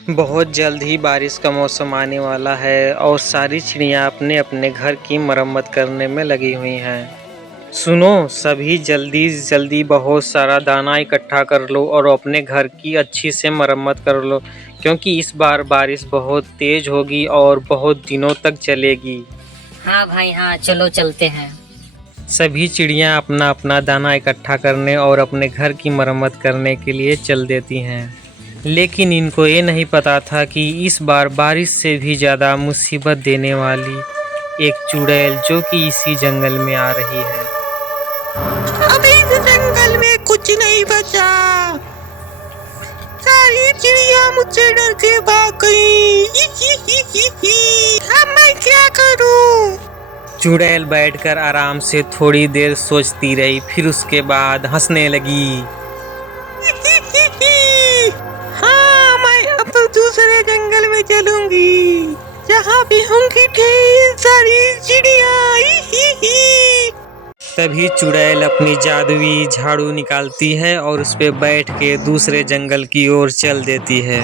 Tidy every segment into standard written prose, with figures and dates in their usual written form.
बहुत जल्द ही बारिश का मौसम आने वाला है और सारी चिड़ियाँ अपने अपने घर की मरम्मत करने में लगी हुई हैं। सुनो सभी, जल्दी जल्दी बहुत सारा दाना इकट्ठा कर लो और अपने घर की अच्छी से मरम्मत कर लो, क्योंकि इस बार बारिश बहुत तेज होगी और बहुत दिनों तक चलेगी। हाँ भाई हाँ, चलो चलते हैं। सभी चिड़ियाँ अपना अपना दाना इकट्ठा करने और अपने घर की मरम्मत करने के लिए चल देती हैं। लेकिन इनको ये नहीं पता था कि इस बार बारिश से भी ज़्यादा मुसीबत देने वाली एक चुड़ैल जो कि इसी जंगल में आ रही है। अब इस जंगल में कुछ नहीं बचा। सारी चिड़िया मुझसे डर के भाग गई। अब मैं क्या करूं? चुड़ैल बैठकर आराम से थोड़ी देर सोचती रही, फिर उसके बाद हंसने लगी। हाँ, मैं अब दूसरे जंगल में चलूंगी, जहाँ भी होंगी ढेर सारी चिड़िया। तभी चुड़ैल अपनी जादुई झाड़ू निकालती है और उस पे बैठ के दूसरे जंगल की ओर चल देती है।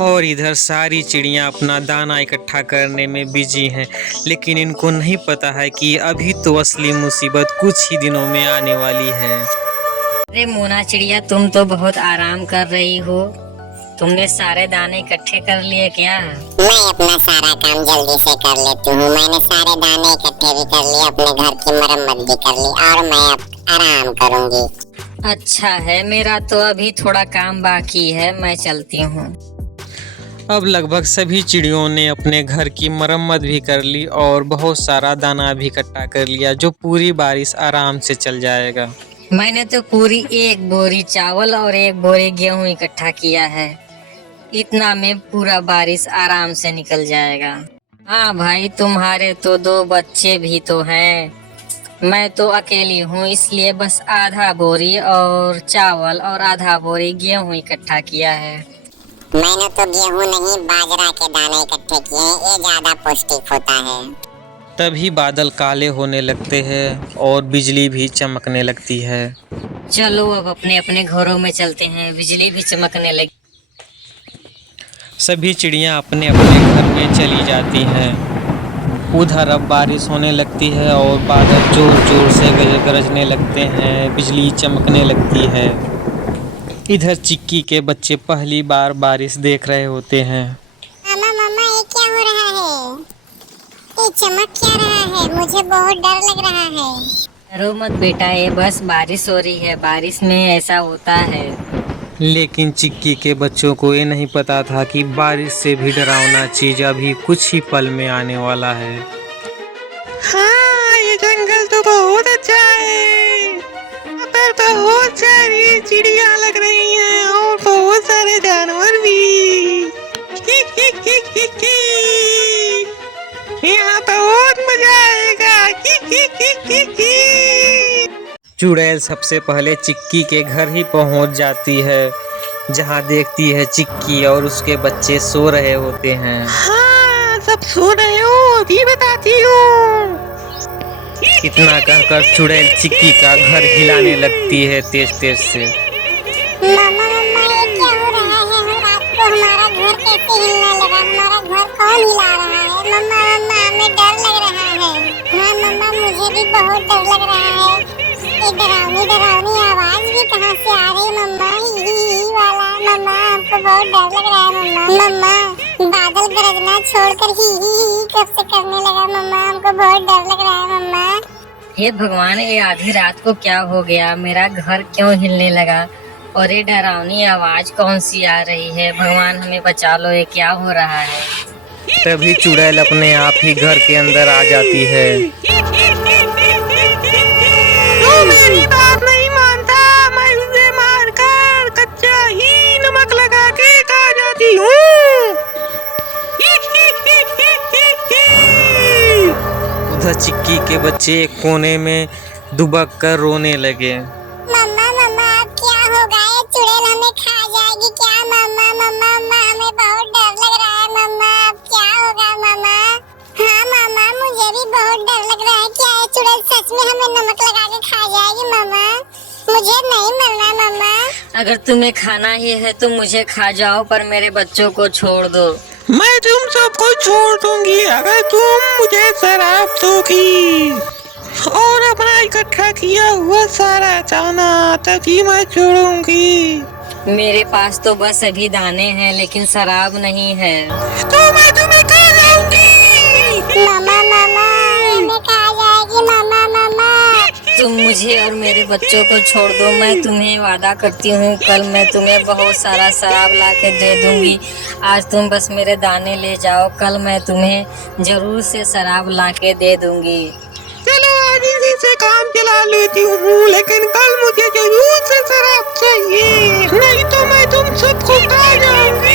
और इधर सारी चिड़ियाँ अपना दाना इकट्ठा करने में बिजी हैं, लेकिन इनको नहीं पता है कि अभी तो असली मुसीबत कुछ ही दिनों में आने वाली है। अरे मोना चिड़िया, तुम तो बहुत आराम कर रही हो। तुमने सारे दाने इकट्ठे कर लिए क्या? मैं अपना सारा काम जल्दी से कर लेती हूँ। मैंने सारे दाने इकट्ठे भी कर लिए, अपने घर की मरम्मत भी कर ली और मैं अब आराम करूँगी। अच्छा है, मेरा तो अभी थोड़ा काम बाकी है, मैं चलती हूँ। अब लगभग सभी चिड़ियों ने अपने घर की मरम्मत भी कर ली और बहुत सारा दाना भी इकट्ठा कर लिया, जो पूरी बारिश आराम से चल जाएगा। मैंने तो पूरी 1 बोरी चावल और 1 बोरी गेहूं इकट्ठा किया है। इतना में पूरा बारिश आराम से निकल जाएगा। हाँ भाई, तुम्हारे तो 2 बच्चे भी तो हैं। मैं तो अकेली हूँ, इसलिए बस आधा बोरी और चावल और आधा बोरी गेहूं इकट्ठा किया है। मैंने तो गेहूं नहीं, बाजरा के दाने इकट्ठे किए हैं, ये ज्यादा पौष्टिक होता है। तभी बादल काले होने लगते हैं और बिजली भी चमकने लगती है। चलो अब अपने अपने घरों में चलते हैं, बिजली भी चमकने लगी। सभी चिड़ियाँ अपने अपने घर में चली जाती हैं। उधर अब बारिश होने लगती है और बादल जोर जोर से गरजने लगते हैं, बिजली चमकने लगती है। इधर चिक्की के बच्चे पहली बार बारिश देख रहे होते हैं। मामा मामा, ये क्या हो रहा है? ये चमक क्या रहा है? मुझे बहुत डर लग रहा है। डरो मत बेटा, ये बस बारिश हो रही है, बारिश में ऐसा होता है। लेकिन चिक्की के बच्चों को ये नहीं पता था कि बारिश से भी डरावना चीज अभी कुछ ही पल में आने वाला है। हाँ, ये जंगल तो बहुत अच्छा है। पर बहुत सारी चिड़िया लग रही हैं और बहुत सारे जानवर भी। यहाँ बहुत मजा आएगा। चुड़ैल सबसे पहले चिक्की के घर ही पहुंच जाती है, जहां देखती है चिक्की और उसके बच्चे सो रहे होते हैं। हाँ, सब सो रहे हो, अभी बताती हूँ। इतना कहकर चुड़ैल चिक्की का घर हिलाने लगती है तेज तेज से। मामा मामा, ये क्या हो रहा है? हम रात को हमारा घर कैसे हिलने लगा? हमारा घर कौन हिला रहा है? मम्मा मम्मा, हमें डर लग रहा है। हाँ मम्मा, मुझे भी बहुत डर लग रहा है। ये डरावनी डरावनी आवाज भी कहाँ से आ रही? मम्मा ही वाला। मम्मा, हमको बहुत डर लग रहा है। मम्मा मम्मा, बादल गरजना छोड़कर ही कब से करने लगा? मम्मा, हमको बहुत डर लग रहा है। मम्मा, हे भगवान, ये आधी रात को क्या हो गया? मेरा घर क्यों हिलने लगा? और ये डरावनी आवाज कौन सी आ रही है? भगवान हमें बचा लो, ये क्या हो रहा है? तभी चुड़ैल अपने आप ही घर के अंदर आ जाती है। तू मेरी बात नहीं मानता, मैं उसे मारकर कच्चा ही नमक लगा के खा जाती हूँ। उधर चिक्की के बच्चे एक कोने में दुबक कर रोने लगे। मम्मा मम्मा, अब क्या होगा? ये चुड़ैल हमें खा जाएगी क्या? मम्मा मम्मा मम्मा, हमें बहुत डर लग रहा है। मम्मा, अब क्या होगा? मम्मा, हाँ मम्मा, मुझे भी बहुत डर लग रहा है। क्या ये चुड़ैल सच में हमें नमक लगा के खा जाएगी? मम्मा, मुझे नहीं मरना। मम्मा अगर तुम्हें खाना ही है तो मुझे खा जाओ, पर मेरे बच्चों को छोड़ दो। मैं तुम सबको छोड़ दूंगी अगर तुम मुझे शराब दोगी और अपना इकट्ठा किया हुआ सारा दाना, तभी मैं छोड़ूंगी। मेरे पास तो बस अभी दाने हैं, लेकिन शराब नहीं है। तो मैं तुम्हें खा जाऊंगी। मामा मामा हमें कहा जाएगी मामा मामा। तुम मुझे और मेरे बच्चों को छोड़ दो। मैं तुम्हें वादा करती हूँ, कल मैं तुम्हें बहुत सारा शराब ला के दे दूंगी। आज तुम बस मेरे दाने ले जाओ, कल मैं तुम्हें जरूर से शराब ला के दे दूंगी। चलो आज इसी से काम चला लेती हूँ, लेकिन कल मुझे जरूर से शराब चाहिए, नहीं तो मैं तुम सबको खा जाऊंगी।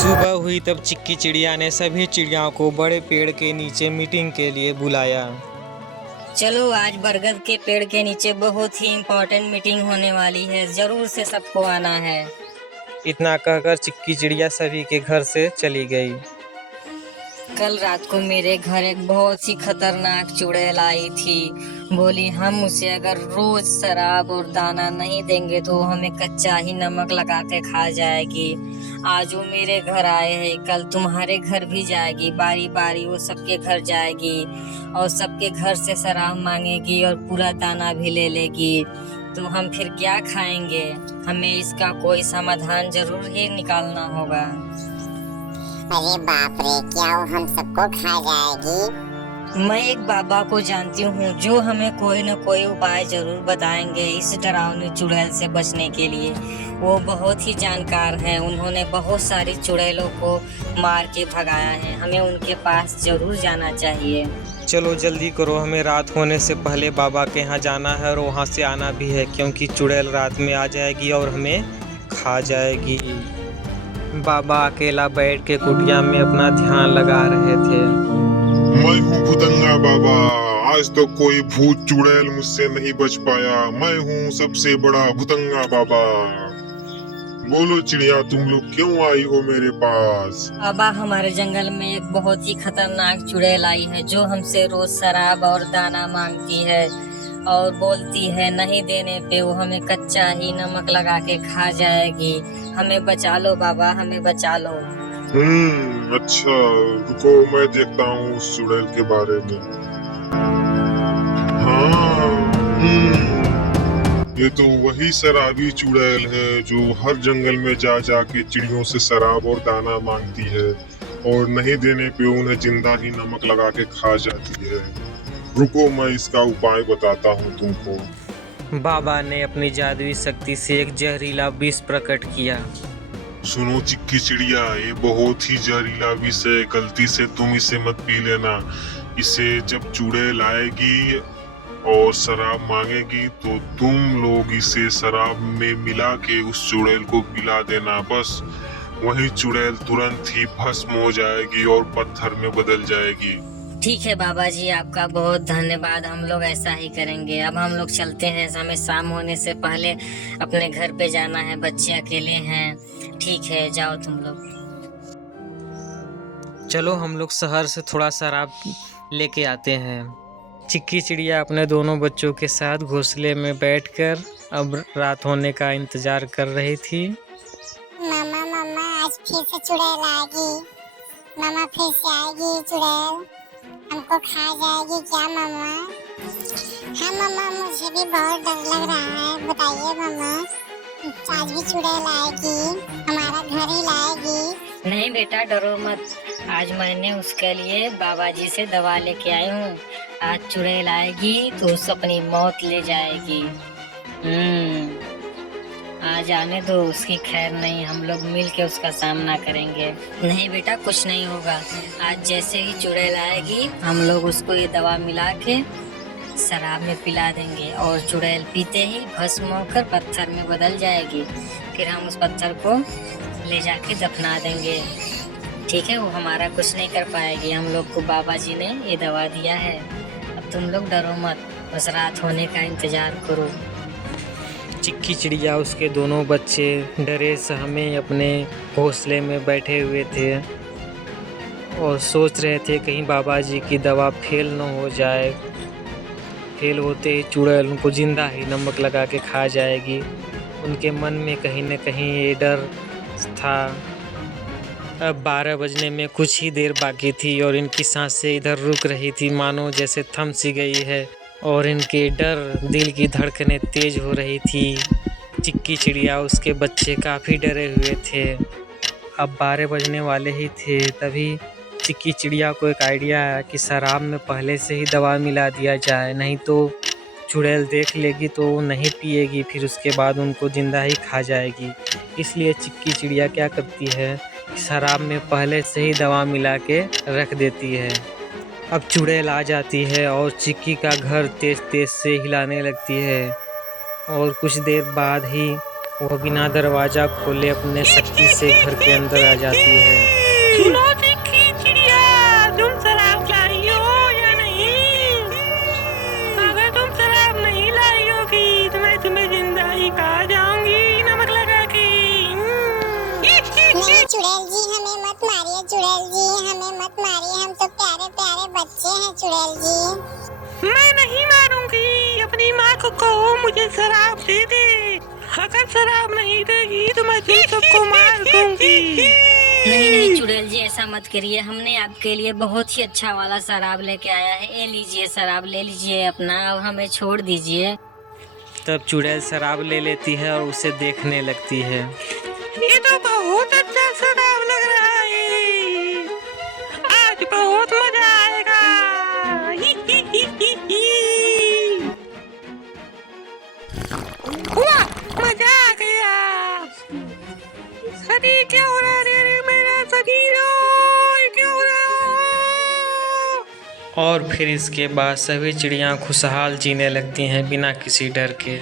सुबह हुई तब चिक्की चिड़िया ने सभी चिड़ियाओं को बड़े पेड़ के नीचे मीटिंग के लिए बुलाया। चलो आज बरगद के पेड़ के नीचे बहुत ही इम्पोर्टेंट मीटिंग होने वाली है, जरूर से सबको आना है। इतना कहकर चिक्की चिड़िया सभी के घर से चली गई। कल रात को मेरे घर एक बहुत ही खतरनाक चुड़ैल आई थी। बोली हम उसे अगर रोज शराब और दाना नहीं देंगे तो वो हमें कच्चा ही नमक लगा के खा जाएगी। आज वो मेरे घर आए हैं, कल तुम्हारे घर भी जाएगी। बारी बारी वो सबके घर जाएगी और सबके घर से शराब मांगेगी और पूरा दाना भी ले लेगी। तो हम फिर क्या खाएंगे? हमें इसका कोई समाधान जरूर ही निकालना होगा। अरे बाप रे, क्या वो हम सबको खा जाएगी? मैं एक बाबा को जानती हूँ जो हमें कोई न कोई उपाय जरूर बताएंगे इस डरावनी चुड़ैल से बचने के लिए। वो बहुत ही जानकार हैं, उन्होंने बहुत सारी चुड़ैलों को मार के भगाया है। हमें उनके पास जरूर जाना चाहिए। चलो जल्दी करो, हमें रात होने से पहले बाबा के यहाँ जाना है और वहाँ से आना भी है, क्योंकि चुड़ैल रात में आ जाएगी और हमें खा जाएगी। बाबा अकेला बैठ के कुटिया में अपना ध्यान लगा रहे थे। मैं हूँ भूतंगा बाबा, आज तो कोई भूत चुड़ैल मुझसे नहीं बच पाया। मैं हूँ सबसे बड़ा भूतंगा बाबा। बोलो चिड़िया, तुम लोग क्यों आई हो मेरे पास? बाबा हमारे जंगल में एक बहुत ही खतरनाक चुड़ैल आई है जो हमसे रोज शराब और दाना मांगती है और बोलती है नहीं देने पे वो हमें कच्चा ही नमक लगा के खा जाएगी। हमें बचा लो बाबा, हमें बचा लो। अच्छा, रुको मैं देखता हूँ उस चुड़ैल के बारे में। हाँ, ये तो वही शराबी चुड़ैल है जो हर जंगल में जा के चिड़ियों से शराब और दाना मांगती है और नहीं देने पे उन्हें जिंदा ही नमक लगा के खा जाती है। रुको मैं इसका उपाय बताता हूँ तुमको। बाबा ने अपनी जादुई शक्ति से एक जहरीला विष प्रकट किया। सुनो चिक्की चिड़िया, ये बहुत ही जहरीला विष है, गलती से तुम इसे मत पी लेना। इसे जब चुड़ैल आएगी और शराब मांगेगी तो तुम लोग इसे शराब में मिला के उस चुड़ैल को पिला देना। बस वही चुड़ैल तुरंत ही भस्म हो जाएगी और पत्थर में बदल जाएगी। ठीक है बाबा जी, आपका बहुत धन्यवाद। हम लोग ऐसा ही करेंगे। अब हम लोग चलते हैं, हमें शाम होने से पहले अपने घर पे जाना है, बच्चे अकेले हैं। ठीक है, जाओ तुम लोग। चलो हम लोग शहर से थोड़ा शराब लेके आते हैं। चिक्की चिड़िया अपने दोनों बच्चों के साथ घोंसले में बैठकर अब रात होने का इंतजार कर रही थी। मामा मामा आज फिर से चुड़ैल आएगी। मामा फिर से आएगी चुड़ैल, हमको खा जाएगी क्या मामा? हाँ मामा, मुझे भी बहुत डर लग रहा है। बताइए मामा, आज भी चुड़ैल आएगी, हमारा घर ही लाएगी? नहीं बेटा, डरो मत। आज मैंने उसके लिए बाबा जी से दवा लेके आई हूँ। आज चुड़ैल आएगी तो उस अपनी मौत ले जाएगी। आज आने दो, उसकी खैर नहीं, हम लोग मिल के उसका सामना करेंगे। नहीं बेटा, कुछ नहीं होगा। आज जैसे ही चुड़ैल आएगी हम लोग उसको ये दवा मिला के शराब में पिला देंगे और चुड़ैल पीते ही भस्म होकर पत्थर में बदल जाएगी। फिर हम उस पत्थर को ले जाके दफना देंगे। ठीक है, वो हमारा कुछ नहीं कर पाएगी। हम लोग को बाबा जी ने ये दवा दिया है। अब तुम लोग डरो मत, बस रात होने का इंतजार करो। चिक्की चिड़िया उसके दोनों बच्चे डरे सहमे अपने घोंसले में बैठे हुए थे और सोच रहे थे कहीं बाबा जी की दवा फेल न हो जाए। फेल होते ही चुड़ैल उनको जिंदा ही नमक लगा के खा जाएगी। उनके मन में कहीं न कहीं ये डर था। अब 12 बजने में कुछ ही देर बाकी थी और इनकी सांसें इधर रुक रही थी, मानो जैसे थम सी गई है, और इनके डर दिल की धड़कनें तेज हो रही थी। चिक्की चिड़िया उसके बच्चे काफ़ी डरे हुए थे। अब 12 बजने वाले ही थे, तभी चिक्की चिड़िया को एक आइडिया आया कि शराब में पहले से ही दवा मिला दिया जाए, नहीं तो चुड़ैल देख लेगी तो वो नहीं पिएगी, फिर उसके बाद उनको जिंदा ही खा जाएगी। इसलिए चिक्की चिड़िया क्या करती है, शराब में पहले से ही दवा मिला के रख देती है। अब चुड़ैल आ जाती है और चिक्की का घर तेज तेज से हिलाने लगती है, और कुछ देर बाद ही वो बिना दरवाज़ा खोले अपने शक्ति से घर के अंदर आ जाती है। सुनो चिक्की चिड़िया, तुम शराब लाई हो या नहीं? अगर तुम शराब नहीं लाई होगी तो मैं तुम्हें जिंदा ही खा जाऊंगी नमक लगा के। नहीं चुड़ैल जी, हमें मत मारिए। चुड़ैल जी, हमें मत मारिए, हम तो प्यारे प्यारे बच्चे हैं चुड़ैल जी। मैं नहीं मारूंगी, अपनी माँ को कहो मुझे शराब दे दे। अगर शराब नहीं देगी तो मैं तुम सबको मार दूंगी। नहीं नहीं चुड़ैल जी, ऐसा मत करिए। हमने आपके लिए बहुत ही अच्छा वाला शराब लेके आया है। ये लीजिए शराब, ले लीजिए अपना, अब हमें छोड़ दीजिए। तब चुड़ैल शराब ले लेती है और उसे देखने लगती है। ये तो बहुत अच्छा शराब लग रहा है, आज बहुत मजा आएगा। वाह, मजा आ गया। अरे क्या हो रहा है? अरे मेरा शरीर, क्या हो रहा है? और फिर इसके बाद सभी चिड़ियाँ खुशहाल जीने लगती हैं बिना किसी डर के।